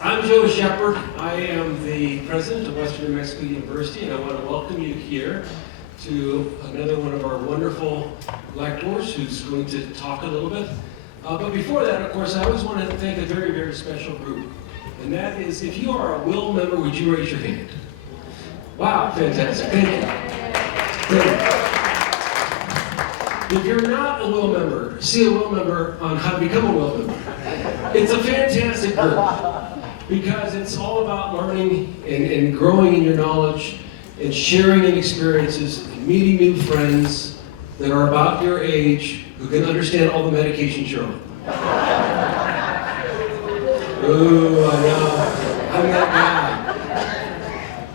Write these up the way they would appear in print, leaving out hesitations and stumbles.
I'm Joe Shepard. I am the president of Western New Mexico University, and I want to welcome you here to another one of our wonderful lectors who's going to talk a little bit. But before that, of course, I always want to thank a very, very special group. And that is, if you are a Will member, would you raise your hand? Wow, fantastic. Thank you. If you're not a Will member, see a Will member on how to become a Will member. It's a fantastic group because it's all about learning and growing in your knowledge and sharing in experiences and meeting new friends that are about your age who can understand all the medications you're on. Ooh, I know. I'm that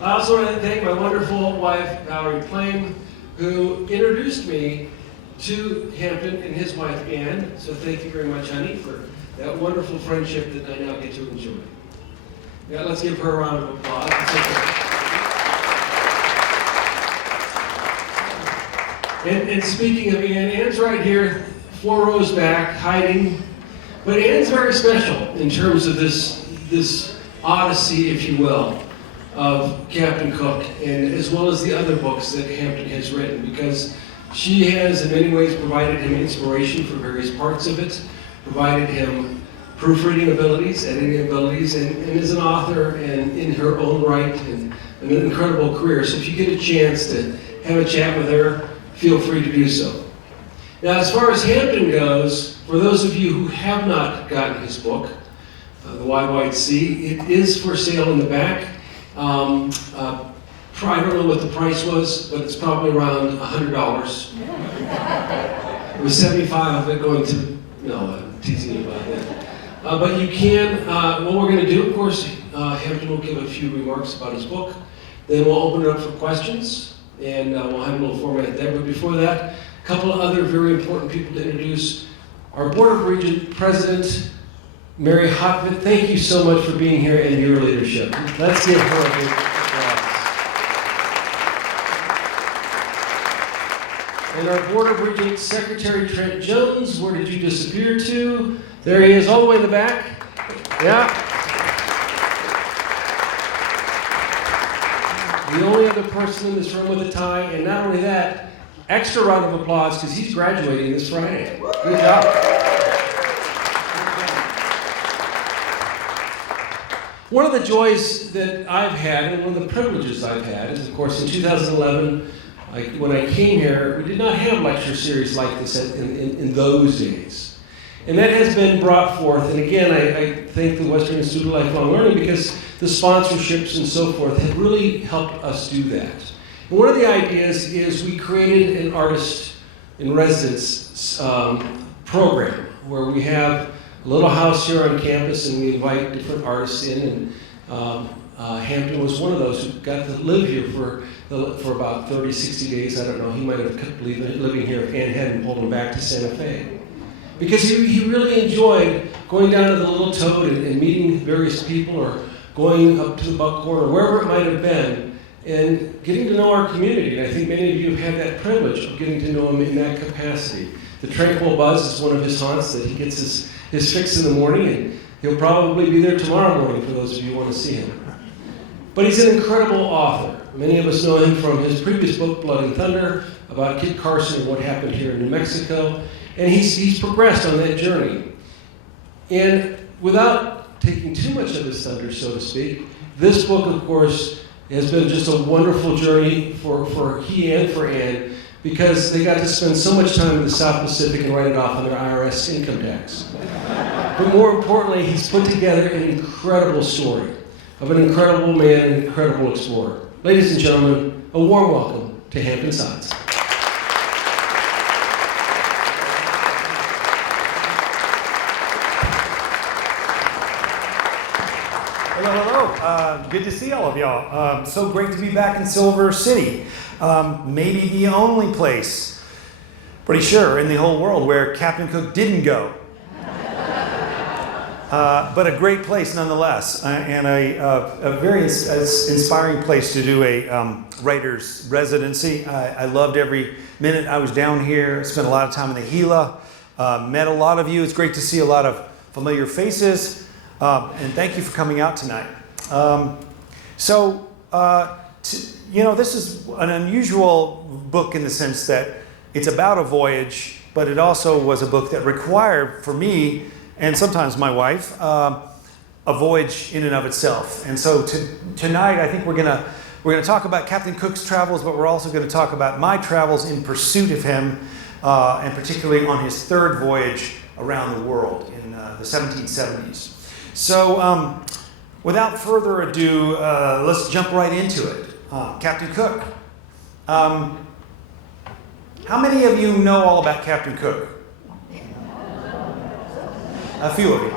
guy. I also want to thank my wonderful wife, Valerie Plame, who introduced me to Hampton and his wife, Ann. So thank you very much, honey, for that wonderful friendship that I now get to enjoy. Yeah, let's give her a round of applause. And speaking of Ann, Ann's right here, 4 rows back, hiding. But Ann's very special in terms of this odyssey, if you will, of Captain Cook, and as well as the other books that Hampton has written, because she has in many ways provided him inspiration for various parts of it, provided him proofreading abilities, editing abilities, and is an author and in her own right, and an incredible career. So if you get a chance to have a chat with her, feel free to do so. Now, as far as Hampton goes, for those of you who have not gotten his book, The Wide White Sea, it is for sale in the back. I don't know what the price was, but it's probably around $100. It was 75 of it going to, no, I'm teasing you about that. But you can, what we're going to do, of course, Hampton will give a few remarks about his book. Then we'll open it up for questions, and we'll have a little format there. But before that, a couple of other very important people to introduce. Our Board of Regents President, Mary Hotvitt, thank you so much for being here and your leadership. Let's give her a big applause. And our Board of Regents Secretary Trent Jones, where did you disappear to? There he is, all the way in the back. Yeah. The only other person in this room with a tie, and not only that, extra round of applause because he's graduating this Friday. Good job. One of the joys that I've had, and one of the privileges I've had, is of course in 2011, when I came here, we did not have lecture series like this in those days. And that has been brought forth, and again, I thank the Western Institute of Lifelong Learning because the sponsorships and so forth have really helped us do that. And one of the ideas is we created an artist in residence program where we have a little house here on campus and we invite different artists in, and Hampton was one of those who got to live here for about 30, 60 days. I don't know, he might have kept living here if Ann hadn't pulled him back to Santa Fe. Because he really enjoyed going down to the Little Toad and meeting various people, or going up to the Buckhorn, or wherever it might have been, and getting to know our community. And I think many of you have had that privilege of getting to know him in that capacity. The Tranquil Buzz is one of his haunts that he gets his fix in the morning, and he'll probably be there tomorrow morning for those of you who want to see him. But he's an incredible author. Many of us know him from his previous book, Blood and Thunder, about Kit Carson and what happened here in New Mexico. And he's progressed on that journey. And without taking too much of his thunder, so to speak, this book, of course, has been just a wonderful journey for he and for Ann, because they got to spend so much time in the South Pacific and write it off on their IRS income tax. But more importantly, he's put together an incredible story of an incredible man, an incredible explorer. Ladies and gentlemen, a warm welcome to Hampton Sons. Hello. Good to see all of y'all. So great to be back in Silver City. Maybe the only place, pretty sure, in the whole world where Captain Cook didn't go. But a great place nonetheless, and a very inspiring place to do a writer's residency. I loved every minute I was down here. Spent a lot of time in the Gila. Met a lot of you. It's great to see a lot of familiar faces. And thank you for coming out tonight. This is an unusual book in the sense that it's about a voyage, but it also was a book that required, for me, and sometimes my wife, a voyage in and of itself. And so tonight, I think we're gonna talk about Captain Cook's travels, but we're also going to talk about my travels in pursuit of him, and particularly on his third voyage around the world in the 1770s. So, without further ado, let's jump right into it. Captain Cook. How many of you know all about Captain Cook? A few of you.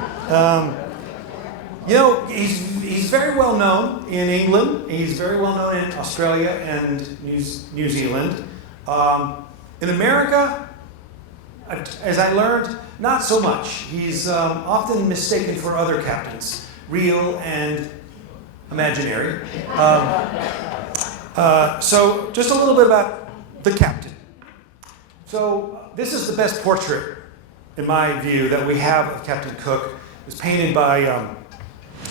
He's very well known in England. He's very well known in Australia and New Zealand. In America, as I learned, not so much. He's often mistaken for other captains, real and imaginary. So just a little bit about the captain. So this is the best portrait, in my view, that we have of Captain Cook. It was painted by a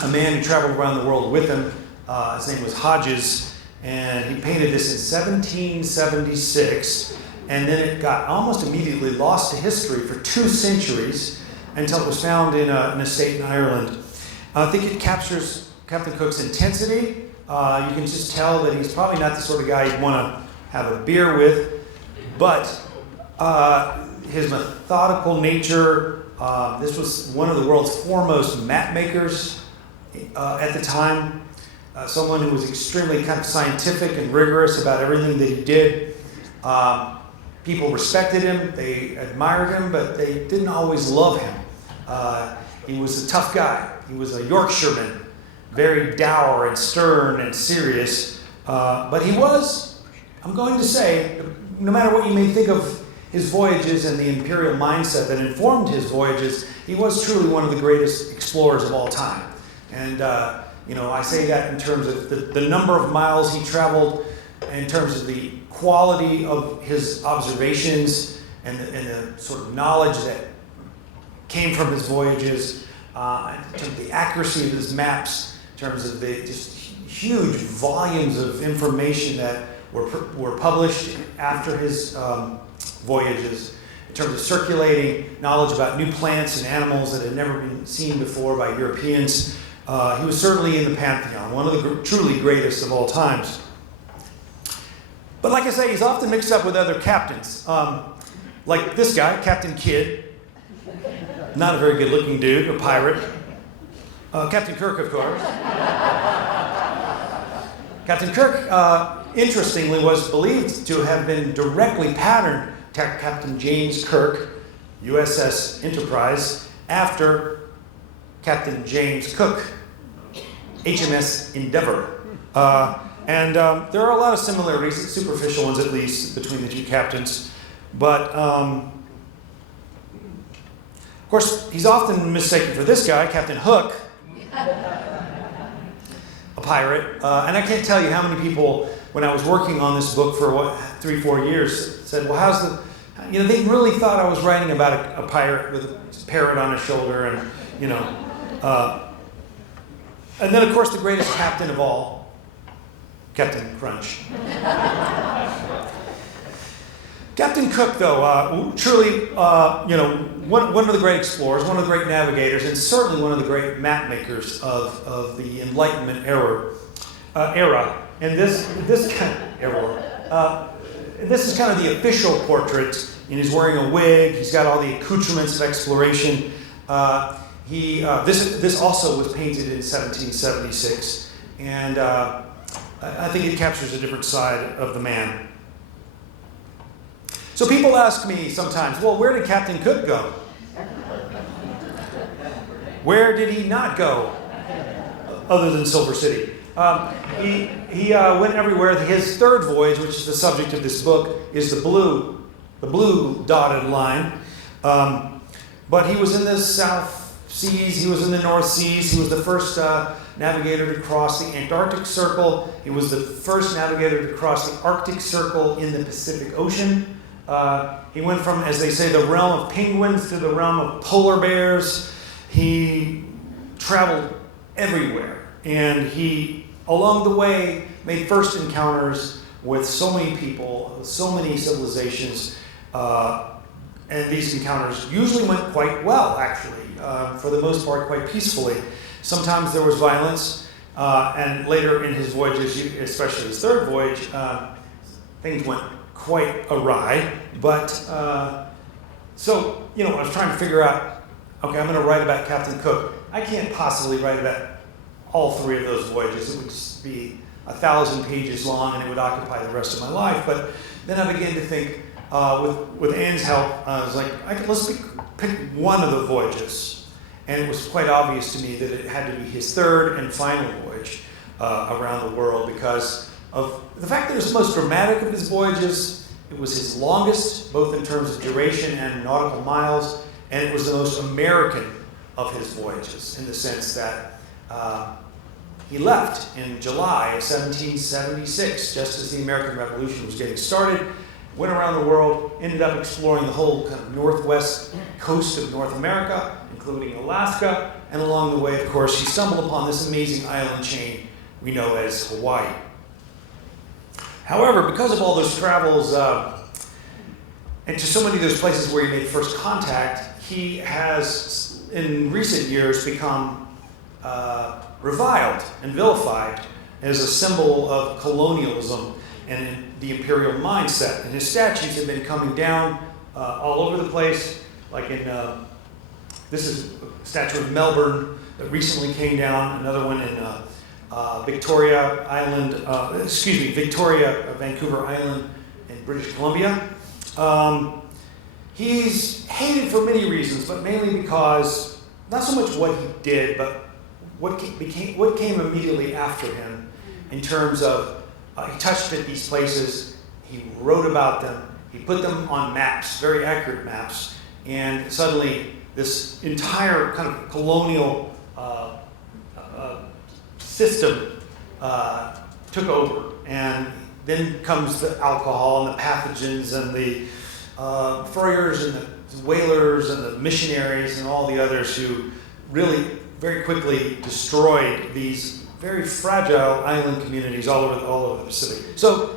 man who traveled around the world with him. His name was Hodges, and he painted this in 1776, and then it got almost immediately lost to history for 2 centuries until it was found in an estate in Ireland. I think it captures Captain Cook's intensity. You can just tell that he's probably not the sort of guy you'd want to have a beer with, but his methodical nature. This was one of the world's foremost map makers at the time. Someone who was extremely kind of scientific and rigorous about everything that he did. People respected him, they admired him, but they didn't always love him. He was a tough guy. He was a Yorkshireman, very dour and stern and serious. But he was, I'm going to say, no matter what you may think of his voyages and the imperial mindset that informed his voyages, he was truly one of the greatest explorers of all time. And, I say that in terms of the number of miles he traveled, in terms of the quality of his observations and the sort of knowledge that came from his voyages, in terms of the accuracy of his maps, in terms of the just huge volumes of information that were published after his voyages, in terms of circulating knowledge about new plants and animals that had never been seen before by Europeans. He was certainly in the pantheon, one of the truly greatest of all times. But like I say, he's often mixed up with other captains. Like this guy, Captain Kidd. Not a very good-looking dude, a pirate. Captain Kirk, of course. Captain Kirk, interestingly, was believed to have been directly patterned to Captain James Kirk, USS Enterprise, after Captain James Cook, HMS Endeavour. And there are a lot of similarities, superficial ones at least, between the two captains. But, of course, he's often mistaken for this guy, Captain Hook, a pirate. And I can't tell you how many people, when I was working on this book for 3-4 years, said, well, how's the... they really thought I was writing about a pirate with a parrot on his shoulder and, and then, of course, the greatest captain of all, Captain Crunch. Captain Cook, though, truly, one of the great explorers, one of the great navigators, and certainly one of the great map makers of the Enlightenment era. And this kind of era. This is kind of the official portrait, and he's wearing a wig. He's got all the accoutrements of exploration. This also was painted in 1776, and I think it captures a different side of the man. So people ask me sometimes, well, where did Captain Cook go? Where did he not go, other than Silver City? He went everywhere. His third voyage, which is the subject of this book, is the blue dotted line. But he was in the South Seas, he was in the North Seas, he was the first navigator to cross the Antarctic Circle, he was the first navigator to cross the Arctic Circle in the Pacific Ocean. He went from, as they say, the realm of penguins to the realm of polar bears. He traveled everywhere. And he, along the way, made first encounters with so many people, with so many civilizations, and these encounters usually went quite well, actually, for the most part, quite peacefully. Sometimes there was violence, and later in his voyages, especially his third voyage, things went quite awry. But, so, I was trying to figure out, okay, I'm going to write about Captain Cook. I can't possibly write about all three of those voyages. It would just be 1,000 pages long, and it would occupy the rest of my life. But then I began to think, with Anne's help, I was like, let's pick one of the voyages. And it was quite obvious to me that it had to be his third and final voyage around the world because of the fact that it was the most dramatic of his voyages. It was his longest, both in terms of duration and nautical miles, and it was the most American of his voyages in the sense that he left in July of 1776, just as the American Revolution was getting started, went around the world, ended up exploring the whole kind of northwest coast of North America, including Alaska, and along the way, of course, he stumbled upon this amazing island chain we know as Hawaii. However, because of all those travels, and to so many of those places where he made first contact, he has, in recent years, become reviled and vilified as a symbol of colonialism and the imperial mindset. And his statues have been coming down all over the place, like in, this is a statue of Melbourne that recently came down, another one in Victoria Island, Victoria, Vancouver Island in British Columbia. He's hated for many reasons, but mainly because, not so much what he did, but what came immediately after him in terms of he touched at these places, he wrote about them, he put them on maps, very accurate maps, and suddenly this entire kind of colonial system took over. And then comes the alcohol and the pathogens and the furriers and the whalers and the missionaries and all the others who really very quickly destroyed these very fragile island communities all over the Pacific. So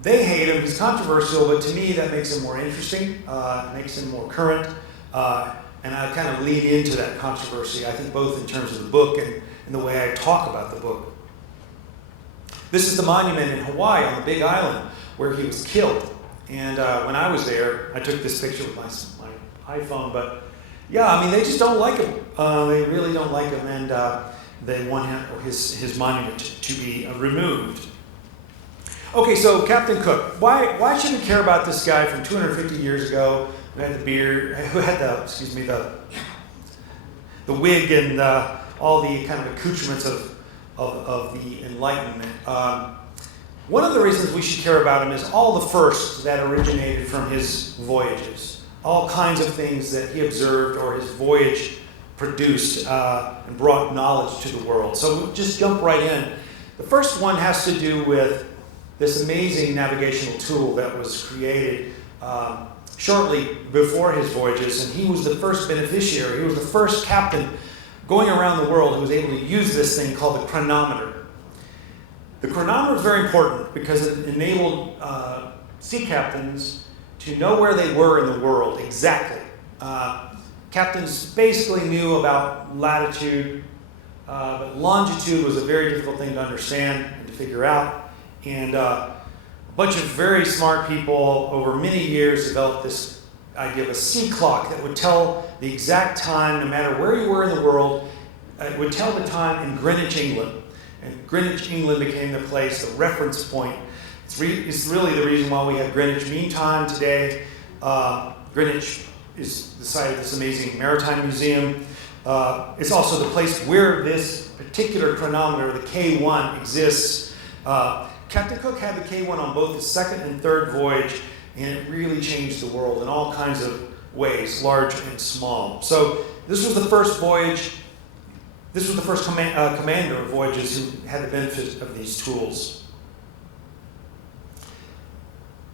they hate him. He's controversial, but to me that makes him more interesting, makes him more current, and I kind of lean into that controversy, I think both in terms of the book and the way I talk about the book. This is the monument in Hawaii on the Big Island where he was killed. And when I was there, I took this picture with my iPhone, but yeah, I mean, they just don't like him. They really don't like him, and they want him, or his monument to be removed. Okay, so Captain Cook. Why should we care about this guy from 250 years ago who had the beard, who had the wig and all the kind of accoutrements of the Enlightenment? One of the reasons we should care about him is all the firsts that originated from his voyages. All kinds of things that he observed or his voyage produced and brought knowledge to the world. So we'll just jump right in. The first one has to do with this amazing navigational tool that was created shortly before his voyages, and he was the first beneficiary. He was the first captain going around the world who was able to use this thing called the chronometer. The chronometer is very important because it enabled sea captains to know where they were in the world exactly. Captains basically knew about latitude, but longitude was a very difficult thing to understand and to figure out. And a bunch of very smart people over many years developed this idea of a sea clock that would tell the exact time, no matter where you were in the world. It would tell the time in Greenwich, England. And Greenwich, England became the place, the reference point. It's really the reason why we have Greenwich Mean Time today. Greenwich is the site of this amazing maritime museum. It's also the place where this particular chronometer, the K1, exists. Captain Cook had the K1 on both the second and third voyage, and it really changed the world in all kinds of ways, large and small. So this was the first voyage. This was the first commander of voyages who had the benefit of these tools.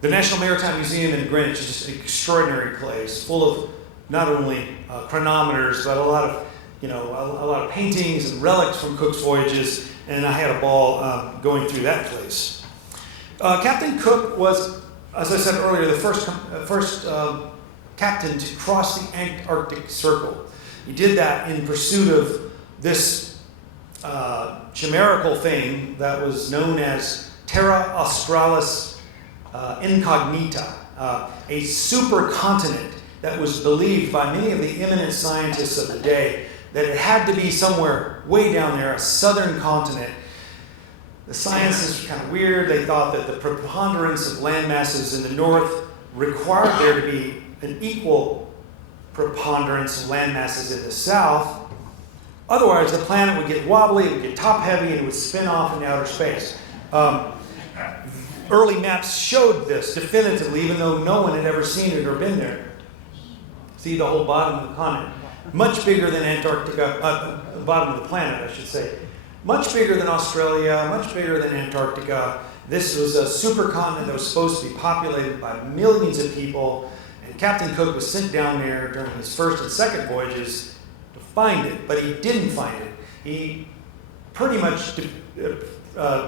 The National Maritime Museum in Greenwich is just an extraordinary place, full of not only chronometers, but a lot of a lot of paintings and relics from Cook's voyages, and I had a ball going through that place. Captain Cook was, as I said earlier, the first captain to cross the Antarctic Circle. He did that in pursuit of this chimerical thing that was known as Terra Australis Incognita, a supercontinent that was believed by many of the eminent scientists of the day that it had to be somewhere way down there, a southern continent. The scientists were kind of weird. They thought that the preponderance of land masses in the north required there to be an equal preponderance of land masses in the south. Otherwise, the planet would get wobbly, it would get top-heavy, and it would spin off into outer space. Early maps showed this definitively, even though no one had ever seen it or been there. See the whole bottom of the continent. Much bigger than Antarctica, bottom of the planet, I should say. Much bigger than Australia, much bigger than Antarctica. This was a supercontinent that was supposed to be populated by millions of people, and Captain Cook was sent down there during his first and second voyages to find it, but he didn't find it. He pretty much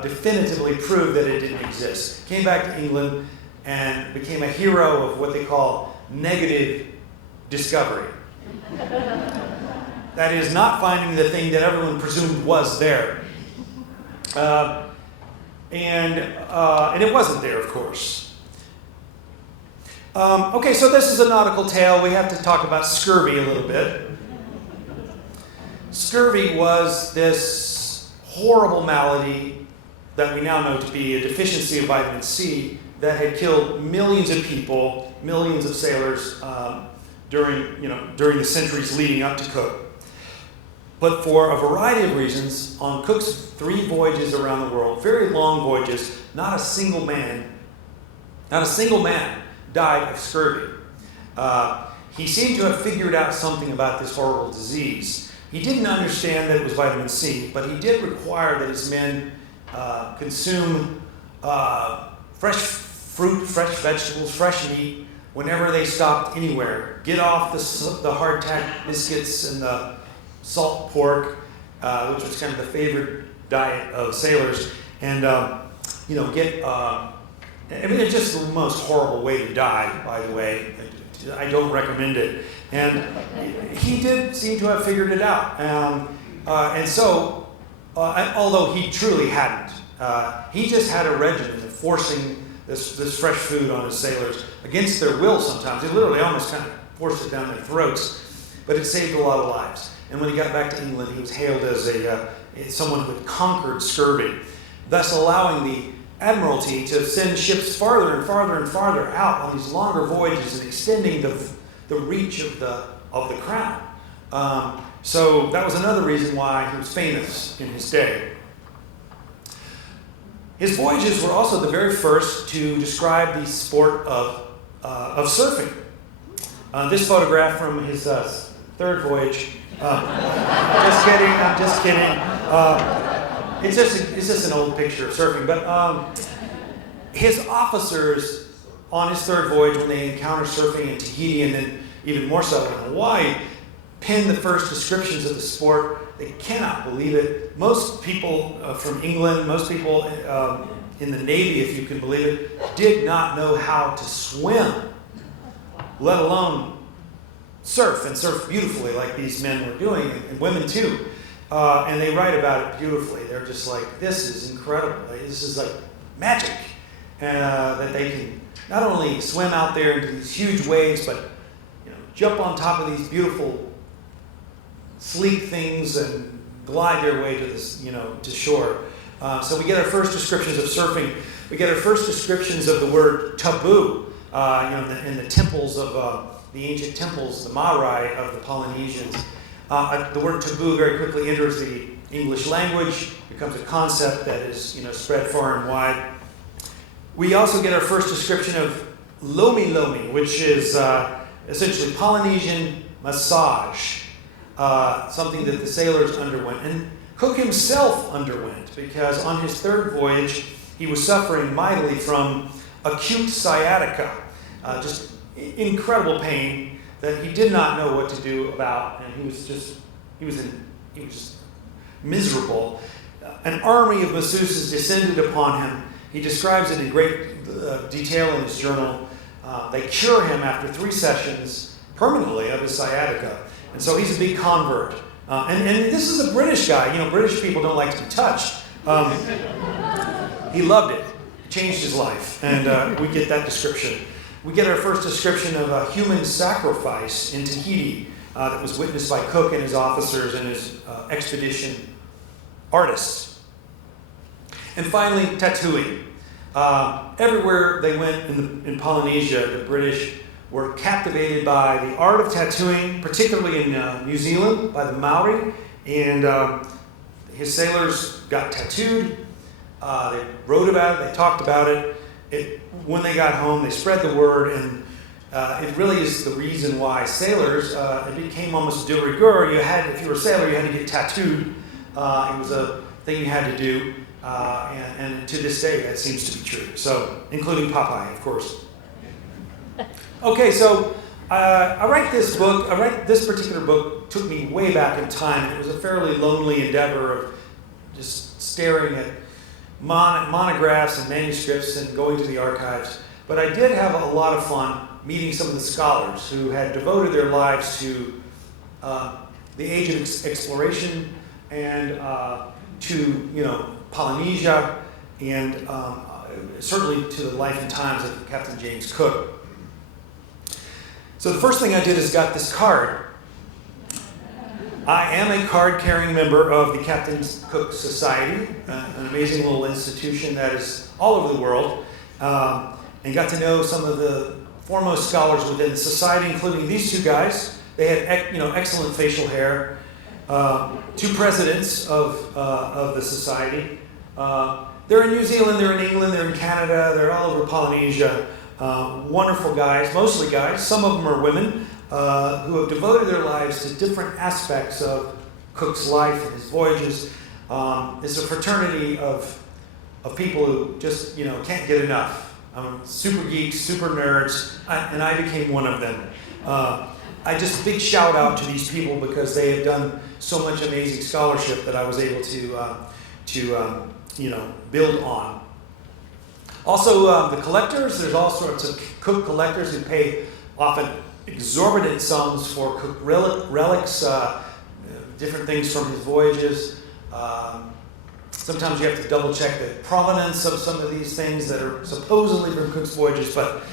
definitively proved that it didn't exist. Came back to England and became a hero of what they call negative discovery. That is, not finding the thing that everyone presumed was there. And it wasn't there, of course. Okay, so this is a nautical tale. We have to talk about scurvy a little bit. Scurvy was this horrible malady that we now know to be a deficiency of vitamin C that had killed millions of people, millions of sailors during the centuries leading up to Cook. But for a variety of reasons, on Cook's 3 voyages around the world, very long voyages, not a single man died of scurvy. He seemed to have figured out something about this horrible disease. He didn't understand that it was vitamin C, but he did require that his men consume fresh fruit, fresh vegetables, fresh meat whenever they stopped anywhere. Get off the hardtack biscuits and the salt pork, which was kind of the favorite diet of sailors, and it's just the most horrible way to die, by the way. I don't recommend it. And he did seem to have figured it out. And so, although he truly hadn't, he just had a regimen of forcing this fresh food on his sailors against their will sometimes. He literally almost kind of forced it down their throats, but it saved a lot of lives. And when he got back to England, he was hailed as someone who had conquered scurvy, thus allowing the Admiralty to send ships farther and farther and farther out on these longer voyages and extending the reach of the crown. So that was another reason why he was famous in his day. His voyages were also the very first to describe the sport of surfing. This photograph from his third voyage. I'm just kidding. It's just an old picture of surfing. But his officers on his third voyage, when they encounter surfing in Tahiti and then even more so in Hawaii, pen the first descriptions of the sport. They cannot believe it. Most people from England, most people in the Navy, if you can believe it, did not know how to swim, let alone surf, and surf beautifully like these men were doing, and women too. And they write about it beautifully. They're just like, this is incredible. This is like magic. That they can not only swim out there into these huge waves, but jump on top of these beautiful, sleek things and glide their way to this, to shore. So we get our first descriptions of surfing. We get our first descriptions of the word taboo, in the temples of the ancient temples, the Marai of the Polynesians. The word taboo very quickly enters the English language, becomes a concept that is spread far and wide. We also get our first description of lomi lomi, which is essentially Polynesian massage, something that the sailors underwent. And Cook himself underwent, because on his third voyage, he was suffering mightily from acute sciatica, just incredible pain that he did not know what to do about, and he was just he was just miserable. An army of masseuses descended upon him. He describes it in great detail in his journal. They cure him after 3 sessions permanently of his sciatica. And so he's a big convert. And this is a British guy. You know, British people don't like to be touched. He loved it. It changed his life. And we get that description. We get our first description of a human sacrifice in Tahiti that was witnessed by Cook and his officers and his expedition artists. And finally, tattooing. Everywhere they went in Polynesia, the British were captivated by the art of tattooing, particularly in New Zealand by the Maori. And his sailors got tattooed. They wrote about it. They talked about it. When they got home, they spread the word. And it really is the reason why sailors, it became almost de rigueur. If you were a sailor, you had to get tattooed. It was a thing you had to do. And to this day, that seems to be true. So, including Popeye, of course. Okay, so I write this book. This particular book took me way back in time. It was a fairly lonely endeavor of just staring at monographs and manuscripts and going to the archives. But I did have a lot of fun meeting some of the scholars who had devoted their lives to the age of exploration and to Polynesia and certainly to the life and times of Captain James Cook. So the first thing I did is got this card. I am a card-carrying member of the Captain Cook Society, an amazing little institution that is all over the world, and got to know some of the foremost scholars within the society, including these 2 guys. They had excellent facial hair. 2 presidents of the society. They're in New Zealand, they're in England, they're in Canada, they're all over Polynesia. Wonderful guys, mostly guys. Some of them are women who have devoted their lives to different aspects of Cook's life and his voyages. It's a fraternity of people who just can't get enough. Super geeks, super nerds, and I became one of them. I just big shout out to these people because they have done so much amazing scholarship that I was able to build on. Also, the collectors, there's all sorts of Cook collectors who pay often exorbitant sums for Cook relics, different things from his voyages. Sometimes you have to double check the provenance of some of these things that are supposedly from Cook's voyages, but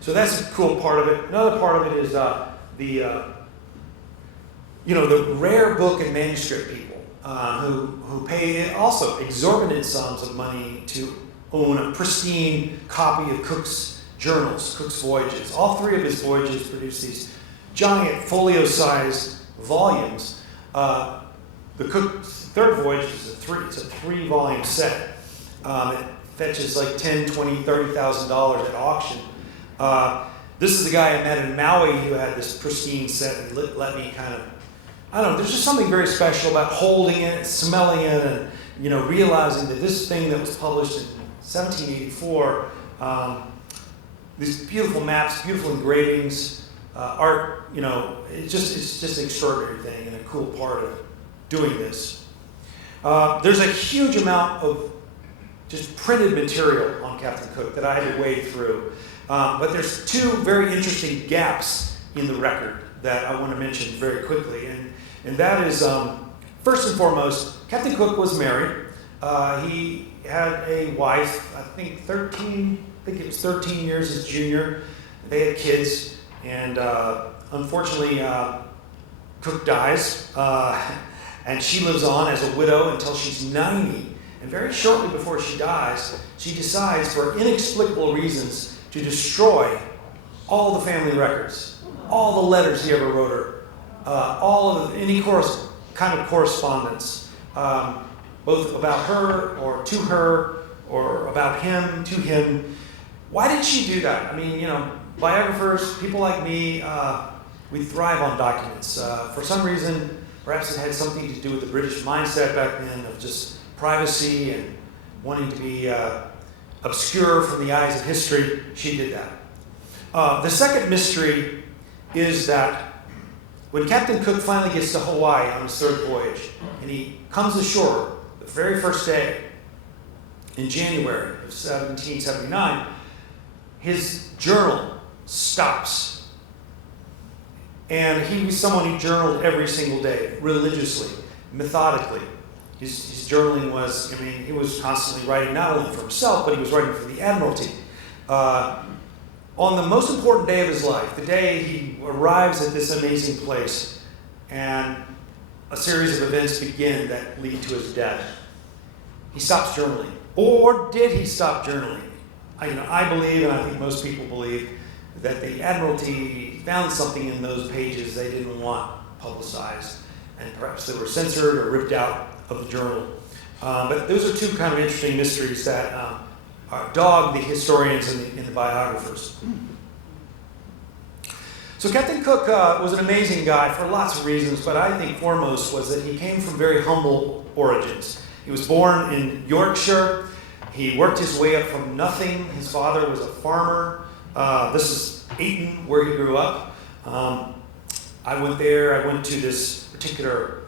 so that's a cool part of it. Another part of it is the rare book and manuscript people who pay also exorbitant sums of money to own a pristine copy of Cook's journals, Cook's voyages. All 3 of his voyages produce these giant folio-sized volumes. The Cook's 3rd voyage is it's a 3-volume set. It fetches like $10,000, $20,000, $30,000 at auction. This is the guy I met in Maui who had this pristine set and let me there's just something very special about holding it, smelling it, and realizing that this thing that was published in 1784, these beautiful maps, beautiful engravings, art, it's just an extraordinary thing and a cool part of doing this. There's a huge amount of just printed material on Captain Cook that I had to wade through. But there's 2 very interesting gaps in the record that I want to mention very quickly. And that is, first and foremost, Captain Cook was married. He had a wife, I think it was 13 years his junior. They had kids, and unfortunately, Cook dies, and she lives on as a widow until she's 90. And very shortly before she dies, she decides, for inexplicable reasons, to destroy all the family records, all the letters he ever wrote her, all of any kind of correspondence, both about her or to her, or about him to him. Why did she do that? I mean, biographers, people like me, we thrive on documents. For some reason, perhaps it had something to do with the British mindset back then of just privacy and wanting to be obscure from the eyes of history. She did that. The second mystery is that when Captain Cook finally gets to Hawaii on his third voyage, and he comes ashore the very first day in January of 1779, his journal stops. And he was someone who journaled every single day, religiously, methodically. His journaling was, he was constantly writing not only for himself, but he was writing for the Admiralty. On the most important day of his life, the day he arrives at this amazing place, and a series of events begin that lead to his death, he stops journaling. Or did he stop journaling? I believe, and I think most people believe, that the Admiralty found something in those pages they didn't want publicized, and perhaps they were censored or ripped out of the journal. But those are two kind of interesting mysteries that dog the historians and the biographers. So Captain Cook was an amazing guy for lots of reasons, but I think foremost was that he came from very humble origins. He was born in Yorkshire. He worked his way up from nothing. His father was a farmer. This is Ayton, where he grew up. I went there. I went to this particular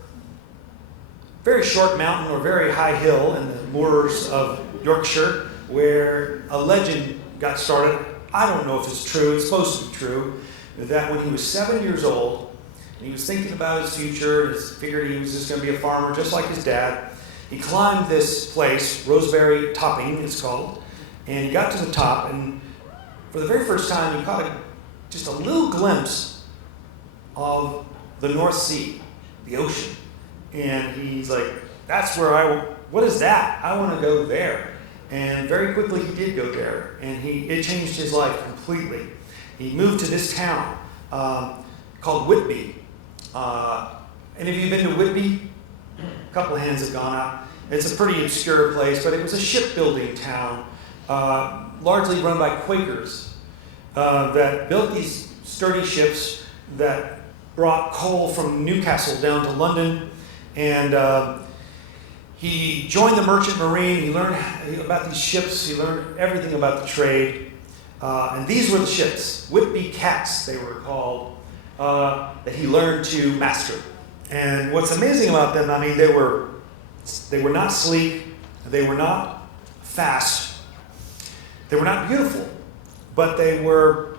very short mountain or very high hill in the moors of Yorkshire, where a legend got started. I don't know if it's true. It's supposed to be true. That when he was 7 years old, and he was thinking about his future, and figured he was just going to be a farmer just like his dad, he climbed this place, Roseberry Topping it's called, and he got to the top, and for the very first time he caught just a little glimpse of the North Sea, the ocean. And he's like, that's where what is that? I want to go there. And very quickly he did go there, and it changed his life completely. He moved to this town called Whitby. Any of you been to Whitby? A couple of hands have gone up. It's a pretty obscure place, but it was a shipbuilding town, largely run by Quakers, that built these sturdy ships that brought coal from Newcastle down to London. And he joined the Merchant Marine. He learned about these ships. He learned everything about the trade. And these were the ships, Whitby Cats they were called, that he learned to master. And what's amazing about them, they were not sleek, they were not fast, they were not beautiful, but they were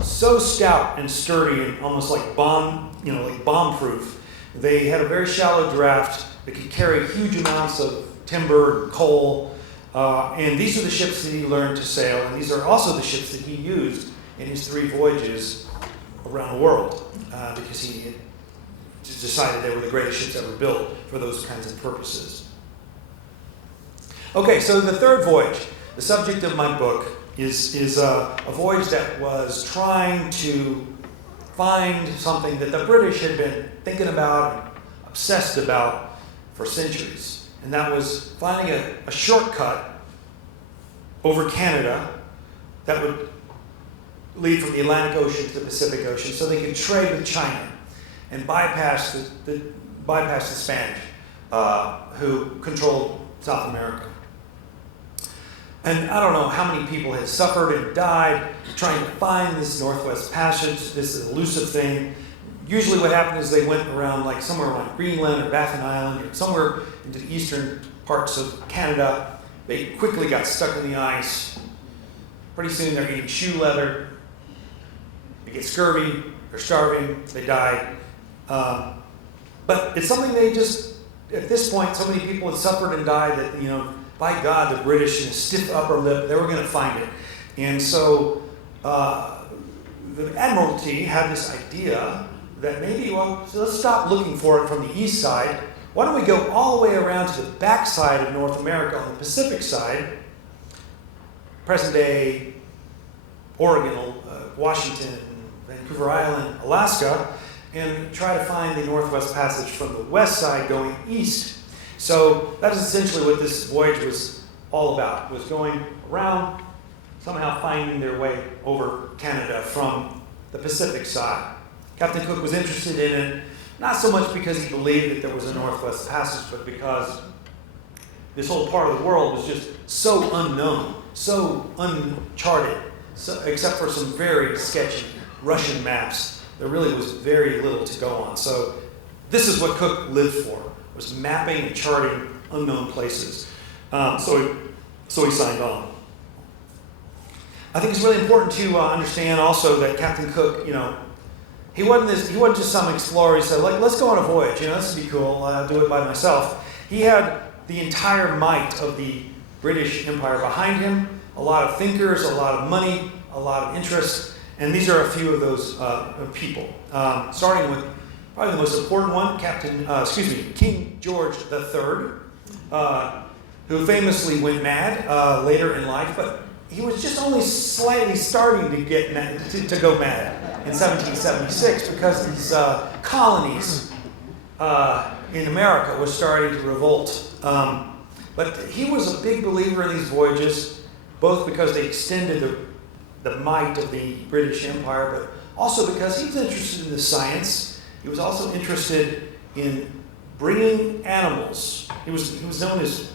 so stout and sturdy and almost like bomb-proof. They had a very shallow draft that could carry huge amounts of timber and coal. And these are the ships that he learned to sail, and these are also the ships that he used in his 3 voyages around the world, because he had just decided they were the greatest ships ever built for those kinds of purposes. Okay, so the third voyage, the subject of my book, is a voyage that was trying to find something that the British had been thinking about and obsessed about for centuries. And that was finding a shortcut over Canada that would lead from the Atlantic Ocean to the Pacific Ocean so they could trade with China and bypass the Spanish, who controlled South America. And I don't know how many people had suffered and died trying to find this Northwest Passage, this elusive thing. Usually what happened is they went around somewhere around Greenland or Baffin Island or somewhere into the eastern parts of Canada. They quickly got stuck in the ice. Pretty soon they're eating shoe leather. They get scurvy, they're starving, they die. But it's something they just, at this point, so many people had suffered and died that, by God, the British, stiff upper lip, they were going to find it. And so the Admiralty had this idea that maybe, so let's stop looking for it from the east side. Why don't we go all the way around to the back side of North America on the Pacific side, present-day Oregon, Washington, Vancouver Island, Alaska, and try to find the Northwest Passage from the west side going east. So that is essentially what this voyage was all about, was going around, somehow finding their way over Canada from the Pacific side. Captain Cook was interested in it, not so much because he believed that there was a Northwest Passage, but because this whole part of the world was just so unknown, so uncharted, except for some very sketchy Russian maps there really was very little to go on. So this is what Cook lived for, was mapping and charting unknown places. So he signed on. I think it's really important to understand also that Captain Cook, he wasn't just some explorer. He said, let's go on a voyage. This would be cool. I'll do it by myself. He had the entire might of the British Empire behind him, a lot of thinkers, a lot of money, a lot of interest, and these are a few of those people. Starting with probably the most important one, King George III, who famously went mad later in life, but he was just only slightly starting to get mad, to go mad in 1776 because these colonies in America were starting to revolt. But he was a big believer in these voyages, both because they extended the might of the British Empire, but also because he was interested in the science. He was also interested in bringing animals. He was known as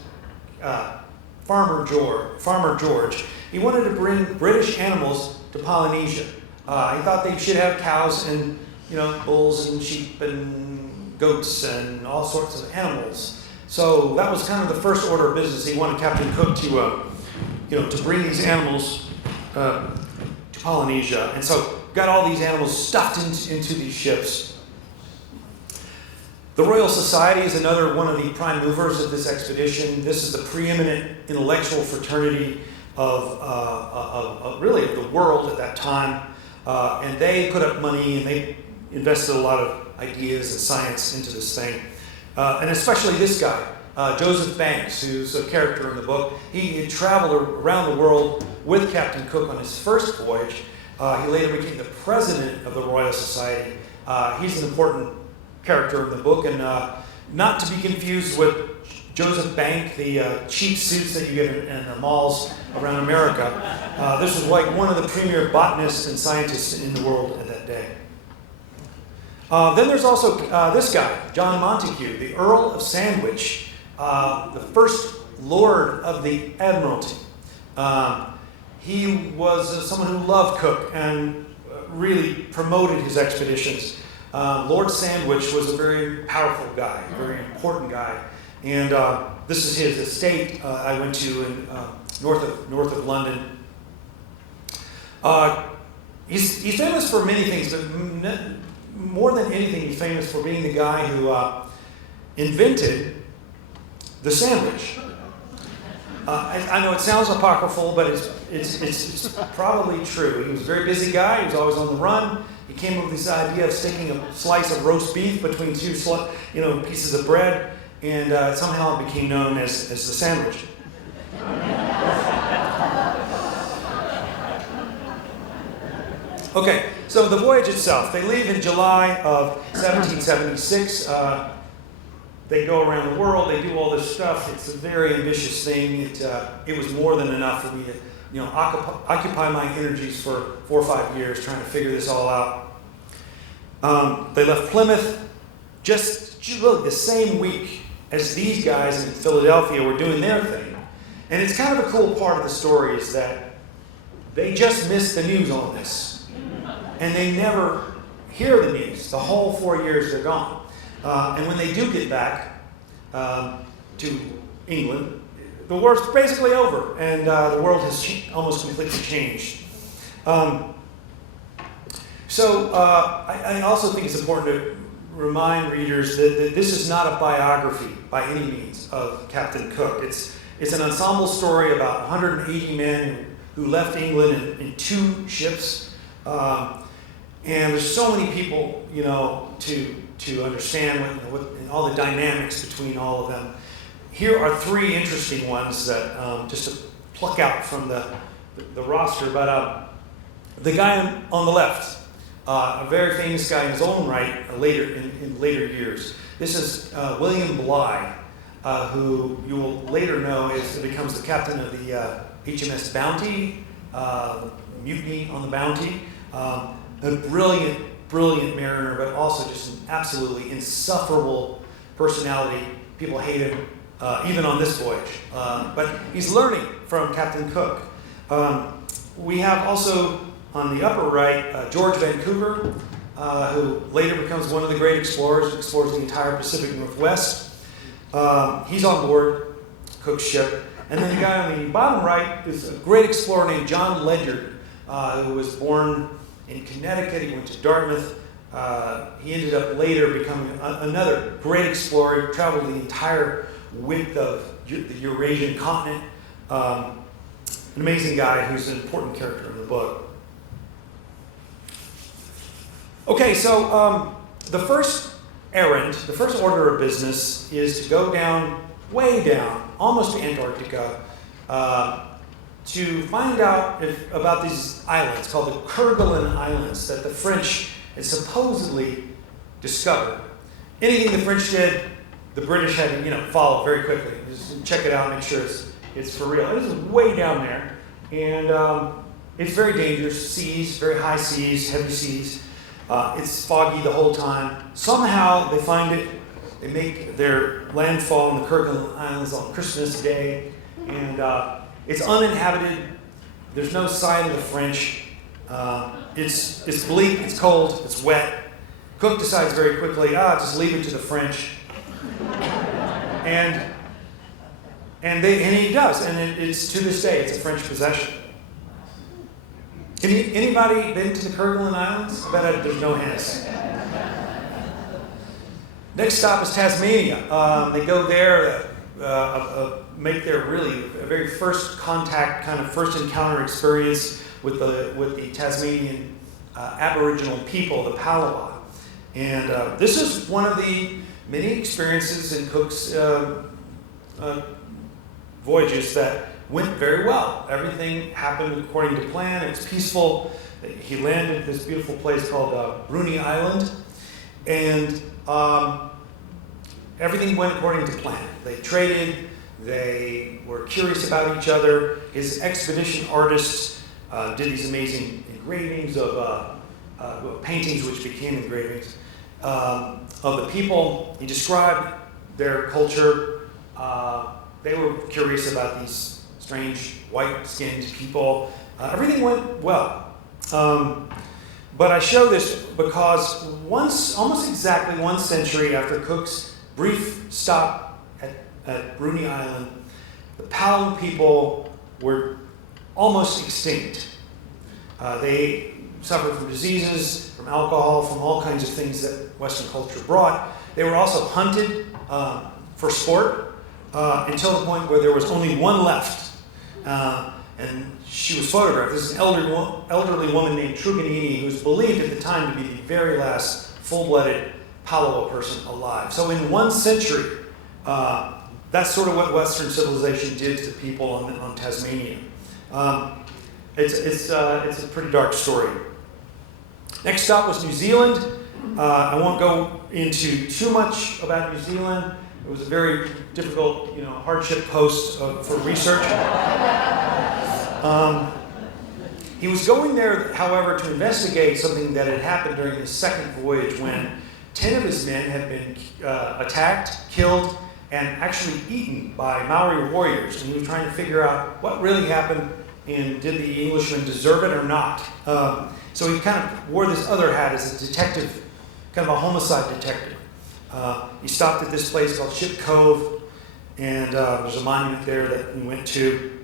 Farmer George. He wanted to bring British animals to Polynesia. He thought they should have cows and bulls and sheep and goats and all sorts of animals. So that was kind of the first order of business. He wanted Captain Cook to bring these animals to Polynesia, and so got all these animals stuffed into these ships. The Royal Society is another one of the prime movers of this expedition. This is the preeminent intellectual fraternity of really the world at that time, and they put up money and they invested a lot of ideas and science into this thing, and especially this guy, Joseph Banks, who's a character in the book. He had traveled around the world with Captain Cook on his first voyage. He later became the president of the Royal Society. He's an important character in the book, and not to be confused with Joseph Bank, the cheap suits that you get in the malls around America. This was like one of the premier botanists and scientists in the world at that day. Then there's also this guy, John Montagu, the Earl of Sandwich, the first Lord of the Admiralty. He was someone who loved Cook and really promoted his expeditions. Lord Sandwich was a very powerful guy, a very important guy. And this is his estate I went to in north of London. He's famous for many things, but more than anything, he's famous for being the guy who invented the sandwich. I know it sounds apocryphal, but it's probably true. He was a very busy guy. He was always on the run. He came up with this idea of sticking a slice of roast beef between two pieces of bread, and somehow it became known as the sandwich. Okay, so the voyage itself. They leave in July of 1776. They go around the world. They do all this stuff. It's a very ambitious thing. It was more than enough for me to, occupy my energies for 4 or 5 years trying to figure this all out. They left Plymouth just really the same week as these guys in Philadelphia were doing their thing. And it's kind of a cool part of the story is that they just missed the news on this. And they never hear the news. The whole 4 years they're gone. And when they do get back to England, the war's basically over, and the world has almost completely changed. So I also think it's important to remind readers that this is not a biography by any means of Captain Cook. It's an ensemble story about 180 men who left England in 2 ships. And there's so many people, to understand and all the dynamics between all of them. Here are 3 interesting ones that just to pluck out from the roster. But the guy on the left, a very famous guy in his own right, in later years. This is William Bligh, who you will later know becomes the captain of the HMS Bounty, mutiny on the Bounty. A brilliant mariner, but also just an absolutely insufferable personality. People hate him, even on this voyage. But he's learning from Captain Cook. We have also on the upper right George Vancouver, who later becomes one of the great explorers, explores the entire Pacific Northwest. He's on board Cook's ship. And then the guy on the bottom right is a great explorer named John Ledyard, who was born in Connecticut. He went to Dartmouth. He ended up later becoming another great explorer. He traveled the entire width of the Eurasian continent. An amazing guy who's an important character in the book. Okay, so the first errand, the first order of business is to go down, way down, almost to Antarctica, to find out about these islands called the Kerguelen Islands that the French had supposedly discovered. Anything the French did, the British had to, follow very quickly. Just check it out, make sure it's for real. It is way down there, and it's very dangerous. Seas, very high seas, heavy seas. It's foggy the whole time. Somehow they find it. They make their landfall in the Kerguelen Islands on Christmas Day, and it's uninhabited. There's no sign of the French. It's bleak, it's cold, it's wet. Cook decides very quickly, just leave it to the French. And he does, and it's to this day, it's a French possession. Anybody been to the Kerguelen Islands? I bet there's no hands. Next stop is Tasmania. They go there, make their really very first contact, kind of first encounter experience with the Tasmanian Aboriginal people, the Palawa. And this is one of the many experiences in Cook's voyages that went very well. Everything happened according to plan. It was peaceful. He landed at this beautiful place called Bruny Island, and everything went according to plan. They traded. They were curious about each other. His expedition artists did these amazing engravings of paintings, which became engravings of the people. He described their culture. They were curious about these strange white-skinned people. Everything went well. But I show this because almost exactly 1 century after Cook's brief stop at Bruny Island, the Palau people were almost extinct. They suffered from diseases, from alcohol, from all kinds of things that Western culture brought. They were also hunted for sport until the point where there was only one left. And she was photographed. This is an elderly woman named Truganini, who was believed at the time to be the very last full-blooded Palawa person alive. So in 1 century, that's sort of what Western civilization did to the people on Tasmania. It's a pretty dark story. Next stop was New Zealand. I won't go into too much about New Zealand. It was a very difficult, hardship post for research. He was going there, however, to investigate something that had happened during his second voyage when 10 of his men had been attacked, killed, and actually eaten by Maori warriors. And he was trying to figure out what really happened and did the Englishmen deserve it or not. So he kind of wore this other hat as a detective, kind of a homicide detective. He stopped at this place called Ship Cove, and there's a monument there that we went to.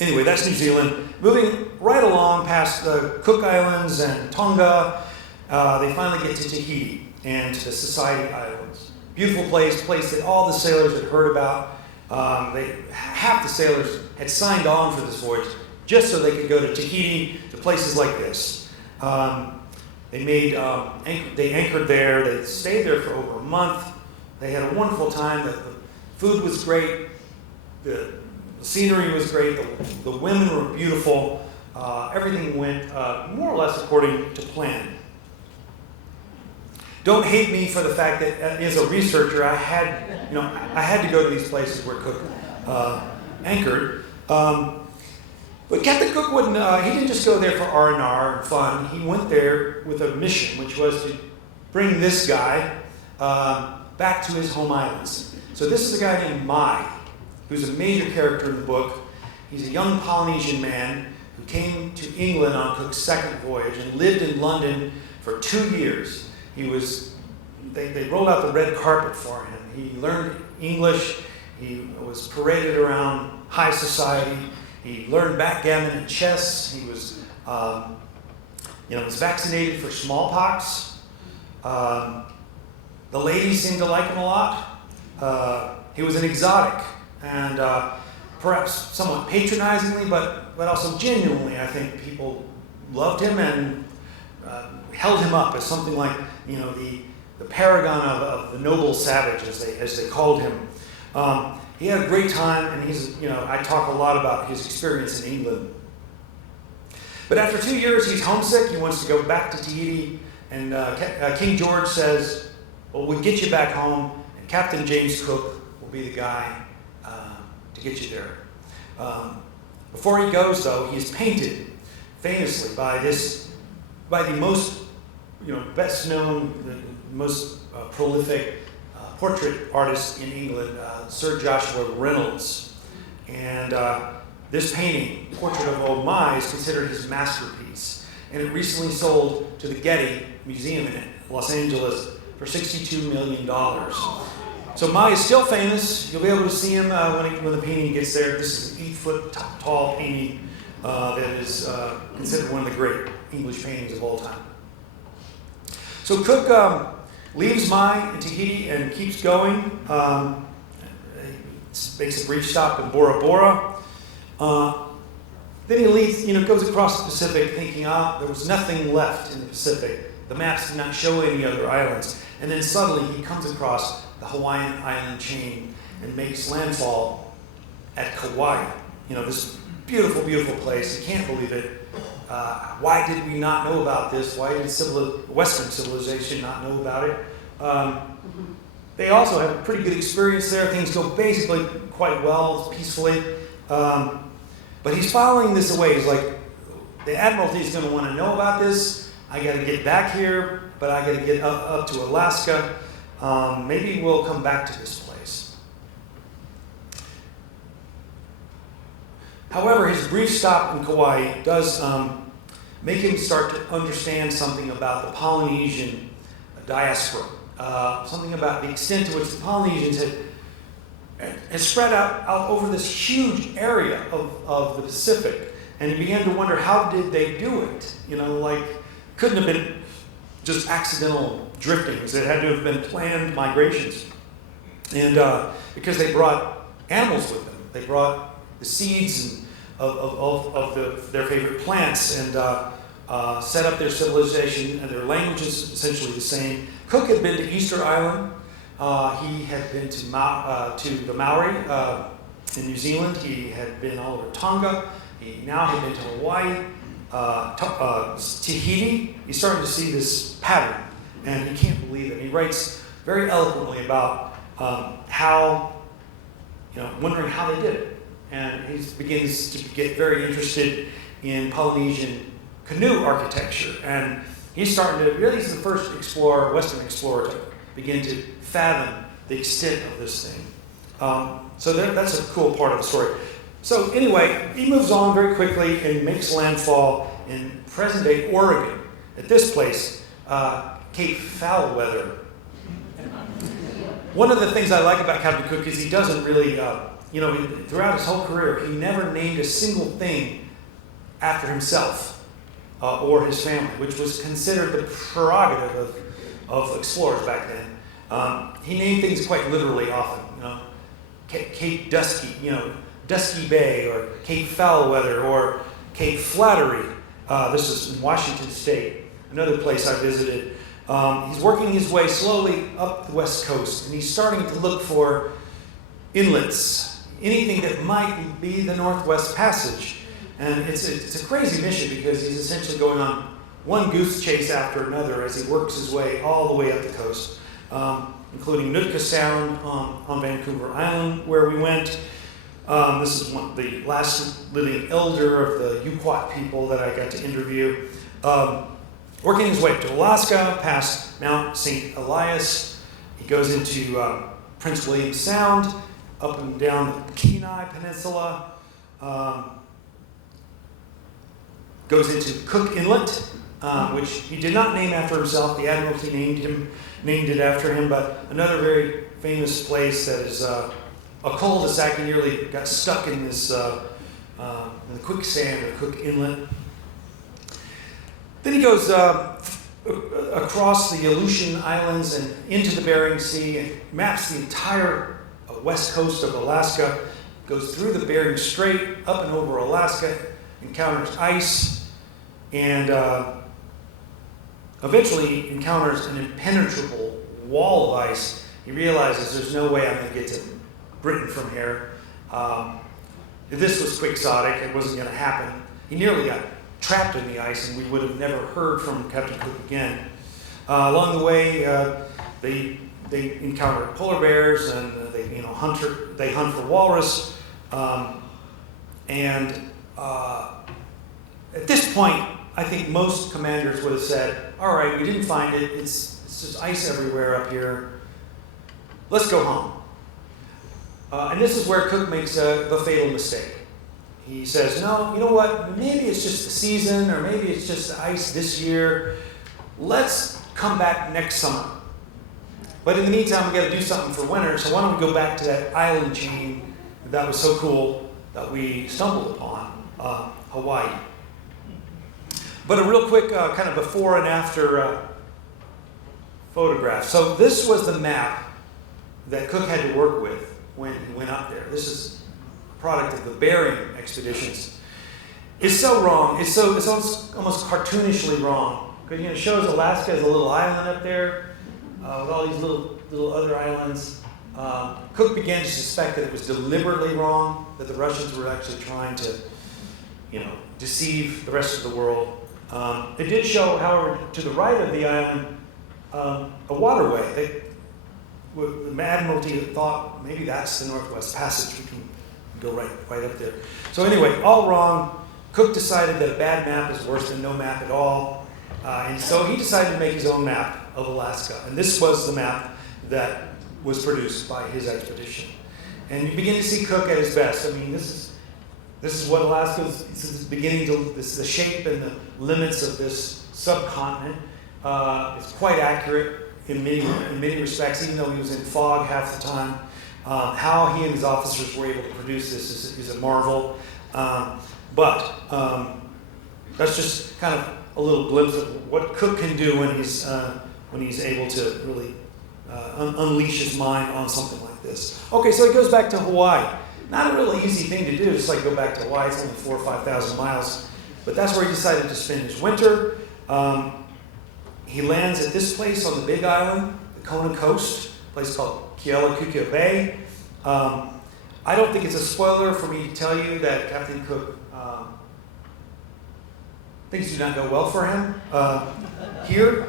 Anyway, that's New Zealand. Moving right along past the Cook Islands and Tonga, they finally get to Tahiti and to the Society Islands. Beautiful place that all the sailors had heard about. Half the sailors had signed on for this voyage just so they could go to Tahiti, to places like this. They anchored there. They stayed there for over a month. They had a wonderful time. The food was great. The scenery was great. The women were beautiful. Everything went more or less according to plan. Don't hate me for the fact that as a researcher, I had to go to these places where Cook anchored. But Captain Cook he didn't just go there for R&R and fun. He went there with a mission, which was to bring this guy back to his home islands. So this is a guy named Mai, who's a major character in the book. He's a young Polynesian man who came to England on Cook's second voyage and lived in London for 2 years. They rolled out the red carpet for him. He learned English. He was paraded around high society. He learned backgammon and chess. He was, was vaccinated for smallpox. The ladies seemed to like him a lot. He was an exotic, and perhaps somewhat patronizingly, but also genuinely, I think people loved him and held him up as something like, the paragon of the noble savage, as they called him. He had a great time, and I talk a lot about his experience in England. But after 2 years, he's homesick. He wants to go back to Tahiti, and King George says, "Well, we'll get you back home, and Captain James Cook will be the guy to get you there." Before he goes, though, he's painted famously by the most, best known, the most prolific portrait artist in England, Sir Joshua Reynolds. And this painting, Portrait of Old Mai, is considered his masterpiece. And it recently sold to the Getty Museum in Los Angeles for $62 million. So Mai is still famous. You'll be able to see him when the painting gets there. This is an 8-foot tall painting that is considered one of the great English paintings of all time. So Cook leaves Mai in Tahiti and keeps going. He makes a brief stop in Bora Bora. Then he leaves, goes across the Pacific thinking, there was nothing left in the Pacific. The maps did not show any other islands. And then suddenly he comes across the Hawaiian island chain and makes landfall at Kauai. This beautiful, beautiful place. You can't believe it. Why did we not know about this? Why did Western civilization not know about it? They also have a pretty good experience there. Things go basically quite well, peacefully. But he's filing this away. He's like, the Admiralty is going to want to know about this. I got to get back here, but I got to get up to Alaska. Maybe we'll come back to this place. However, his brief stop in Kauai does make him start to understand something about the Polynesian diaspora, something about the extent to which the Polynesians had spread out over this huge area of the Pacific. And he began to wonder, how did they do it? Couldn't have been just accidental driftings. It had to have been planned migrations. And because they brought animals with them. They brought the seeds of their favorite plants and set up their civilization, and their language is essentially the same. Cook had been to Easter Island. He had been to the Maori in New Zealand. He had been all over Tonga. He now had been to Hawaii. Tahiti, he's starting to see this pattern, and he can't believe it. He writes very eloquently about how, wondering how they did it. And he begins to get very interested in Polynesian canoe architecture. And he's starting to, really, he's the first Western explorer to begin to fathom the extent of this thing. So that's a cool part of the story. So anyway, he moves on very quickly and makes landfall in present-day Oregon, at this place, Cape Foulweather. One of the things I like about Captain Cook is he doesn't really, throughout his whole career, he never named a single thing after himself or his family, which was considered the prerogative of explorers back then. He named things quite literally often, Cape Dusky, Dusky Bay, or Cape Foulweather, or Cape Flattery. This is in Washington State, another place I visited. He's working his way slowly up the West Coast, and he's starting to look for inlets, anything that might be the Northwest Passage. And it's a crazy mission, because he's essentially going on one goose chase after another as he works his way all the way up the coast, including Nootka Sound on Vancouver Island, where we went. This is the last living elder of the Yukwat people that I got to interview. Working his way up to Alaska, past Mount St. Elias. He goes into Prince William Sound, up and down the Kenai Peninsula. Goes into Cook Inlet, which he did not name after himself. The Admiralty named it after him, but another very famous place that is a cul-de-sac. He nearly got stuck in this in the quicksand of Cook Inlet. Then he goes across the Aleutian Islands and into the Bering Sea and maps the entire west coast of Alaska, goes through the Bering Strait, up and over Alaska, encounters ice, and eventually encounters an impenetrable wall of ice. He realizes there's no way I'm going to get to Britain from here. This was quixotic. It wasn't going to happen. He nearly got trapped in the ice, and we would have never heard from Captain Cook again. Along the way, they encounter polar bears, and they hunt for walrus. And at this point, I think most commanders would have said, "All right, we didn't find it. It's just ice everywhere up here. Let's go home." And this is where Cook makes the fatal mistake. He says, "No, you know what? Maybe it's just the season, or maybe it's just the ice this year. Let's come back next summer. But in the meantime, we got to do something for winter. So why don't we go back to that island chain that was so cool that we stumbled upon, Hawaii." But a real quick kind of before and after photograph. So this was the map that Cook had to work with when he went up there. This is a product of the Bering expeditions. It's so wrong. It's almost cartoonishly wrong. Because it shows Alaska as a little island up there with all these little other islands. Cook began to suspect that it was deliberately wrong, that the Russians were actually trying to, deceive the rest of the world. It did show, however, to the right of the island, a waterway. The Admiralty thought maybe that's the Northwest Passage. We can go right up there. So anyway, all wrong. Cook decided that a bad map is worse than no map at all. And so he decided to make his own map of Alaska. And this was the map that was produced by his expedition. And you begin to see Cook at his best. I mean, this is what Alaska is beginning to, this is the shape and the limits of this subcontinent. It's quite accurate in many respects, even though he was in fog half the time. How he and his officers were able to produce this is a marvel. But that's just kind of a little glimpse of what Cook can do when he's able to really unleash his mind on something like this. Okay, so he goes back to Hawaii. Not a really easy thing to do, just like go back to Hawaii. It's only 4,000 or 5,000 miles. But that's where he decided to spend his winter. He lands at this place on the Big Island, the Kona Coast, a place called Kealakekua Bay. I don't think it's a spoiler for me to tell you that Captain Cook, things do not go well for him here.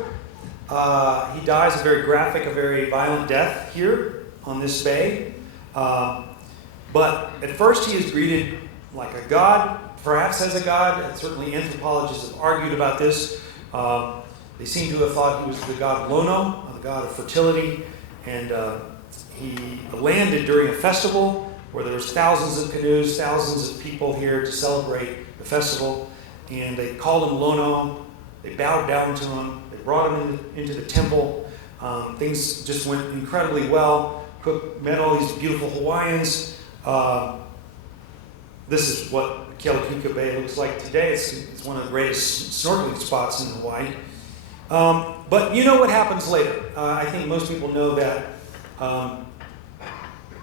He dies a very graphic, a very violent death here on this bay. But at first he is greeted like a god, perhaps as a god, and certainly anthropologists have argued about this. They seem to have thought he was the god of Lono, the god of fertility, and he landed during a festival where there was thousands of canoes, thousands of people here to celebrate the festival, and they called him Lono. They bowed down to him. They brought him into the temple. Things just went incredibly well. Cook met all these beautiful Hawaiians. This is what Kealakekua Bay looks like today. It's one of the greatest snorkeling spots in Hawaii. But you know what happens later. I think most people know that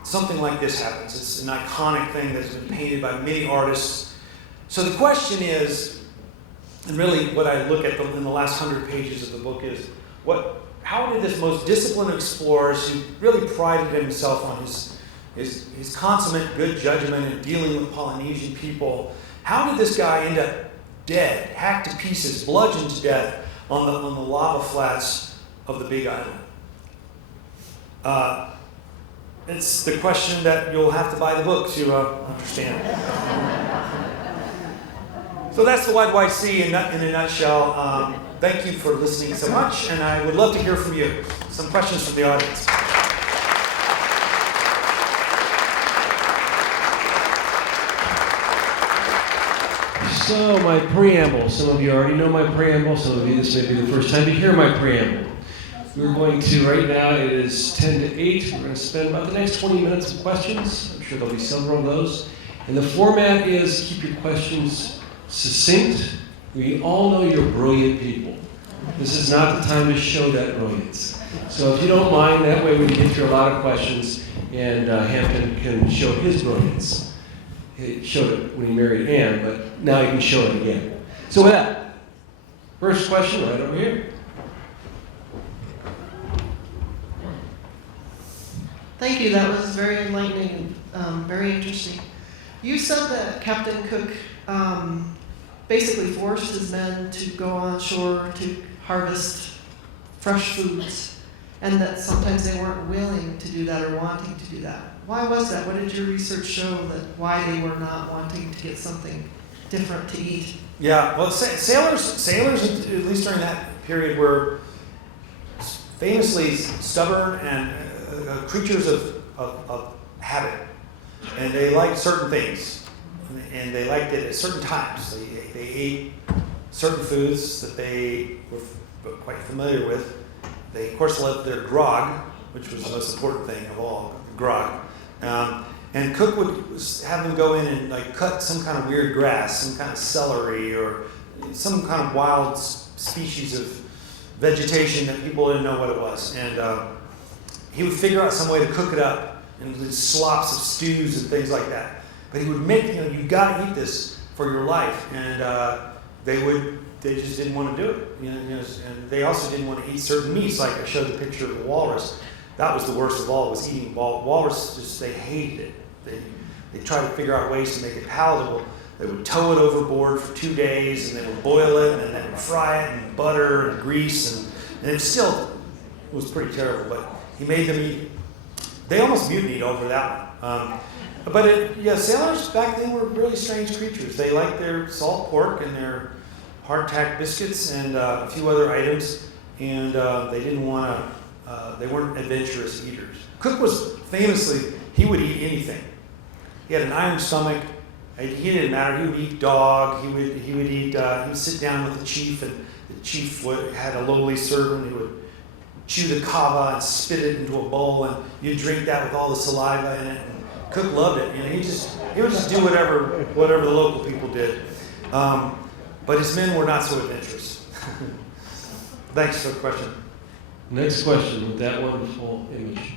something like this happens. It's an iconic thing that's been painted by many artists. So the question is, and really what I look at in the last 100 pages of the book is, how did this most disciplined explorer, who really prided himself on his consummate good judgment in dealing with Polynesian people, how did this guy end up dead, hacked to pieces, bludgeoned to death on the lava flats of the Big Island? It's the question that you'll have to buy the book to understand. So that's the Wide Sea in a nutshell. Thank you for listening so much, and I would love to hear from you. Some questions from the audience. So my preamble, some of you already know my preamble, some of you this may be the first time to hear my preamble. We're going to, right now it is 10 to 8, we're going to spend about the next 20 minutes of questions. I'm sure there'll be several of those. And the format is keep your questions succinct. We all know you're brilliant people. This is not the time to show that brilliance. So if you don't mind, that way we can get through a lot of questions and Hampton can show his brilliance. He showed it when he married Anne, but now he can show it again. So with that, first question right over here. Thank you. That was very enlightening and very interesting. You said that Captain Cook basically forced his men to go on shore to harvest fresh foods, and that sometimes they weren't willing to do that or wanting to do that. Why was that? What did your research show that why they were not wanting to get something different to eat? Yeah, well, sailors, at least during that period, were famously stubborn and creatures of habit, and they liked certain things, and they liked it at certain times. They ate certain foods that they were quite familiar with. They, of course, loved their grog, which was the most important thing of all, grog. And Cook would have them go in and like cut some kind of weird grass, some kind of celery, or some kind of wild species of vegetation that people didn't know what it was. And he would figure out some way to cook it up in slops of stews and things like that. But he would make, you got to eat this for your life. And they just didn't want to do it. And they also didn't want to eat certain meats. Like I showed the picture of the walrus. That was the worst of all, was eating walrus. Just they hated it. They tried to figure out ways to make it palatable. They would tow it overboard for 2 days, and they would boil it, and they would fry it in butter and grease, and it still was pretty terrible. But he made them eat. They almost mutinied over that one. Sailors back then were really strange creatures. They liked their salt pork and their hardtack biscuits and a few other items, and they didn't want to. They weren't adventurous eaters. Cook was famously, he would eat anything. He had an iron stomach. He didn't matter. He would eat dog. He would sit down with the chief, and the chief had a lowly servant who would chew the kava and spit it into a bowl, and you'd drink that with all the saliva in it. And Cook loved it. He would just do whatever the local people did. But his men were not so adventurous. Thanks for the question. Next question with that wonderful image.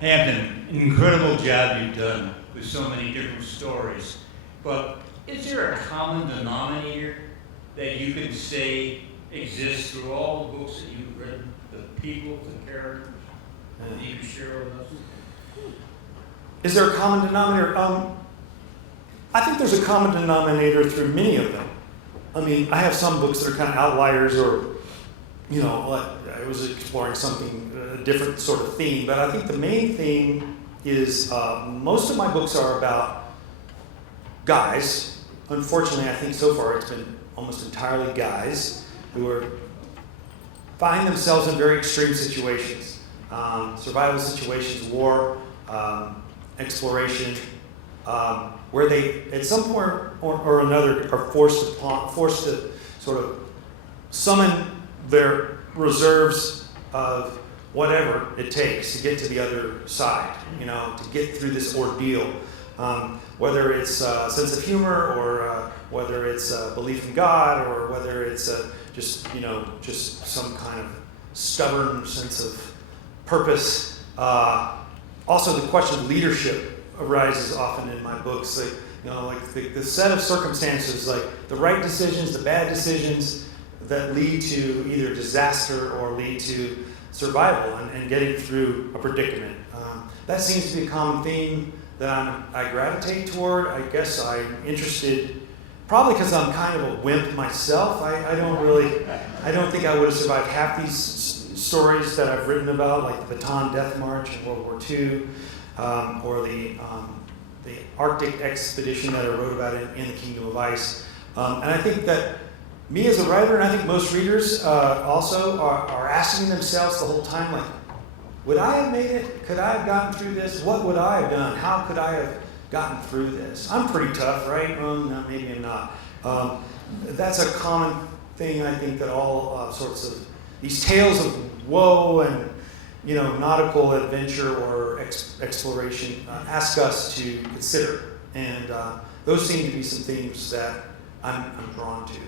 Hampton, incredible job you've done with so many different stories. But is there a common denominator that you can say exists through all the books that you've written, the people, the characters, that you can share with us? Is there a common denominator? I think there's a common denominator through many of them. I mean, I have some books that are kind of outliers, or, like I was exploring something, a different sort of theme. But I think the main thing is most of my books are about guys. Unfortunately, I think so far it's been almost entirely guys who find themselves in very extreme situations, survival situations, war, exploration, where they, at some point or another, are forced to sort of summon their reserves of whatever it takes to get to the other side, to get through this ordeal. Whether it's a sense of humor, or whether it's belief in God, or whether it's just some kind of stubborn sense of purpose. Also, the question of leadership arises often in my books. The set of circumstances, like the right decisions, the bad decisions that lead to either disaster or lead to survival and getting through a predicament. That seems to be a common theme that I gravitate toward. I guess I'm interested, probably because I'm kind of a wimp myself. I don't think I would have survived half these stories that I've written about, like the Bataan Death March in World War II, or the Arctic expedition that I wrote about in The Kingdom of Ice. And I think that me as a writer, and I think most readers also, are asking themselves the whole time, like, would I have made it? Could I have gotten through this? What would I have done? How could I have gotten through this. I'm pretty tough, right? Well, no, maybe I'm not. That's a common thing, I think, that all sorts of these tales of woe and nautical adventure or exploration ask us to consider, and those seem to be some themes that I'm drawn to.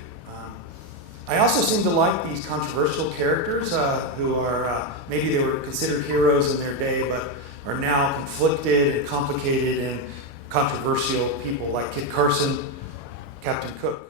I also seem to like these controversial characters who are maybe they were considered heroes in their day, but are now conflicted and complicated and controversial people like Kit Carson, Captain Cook.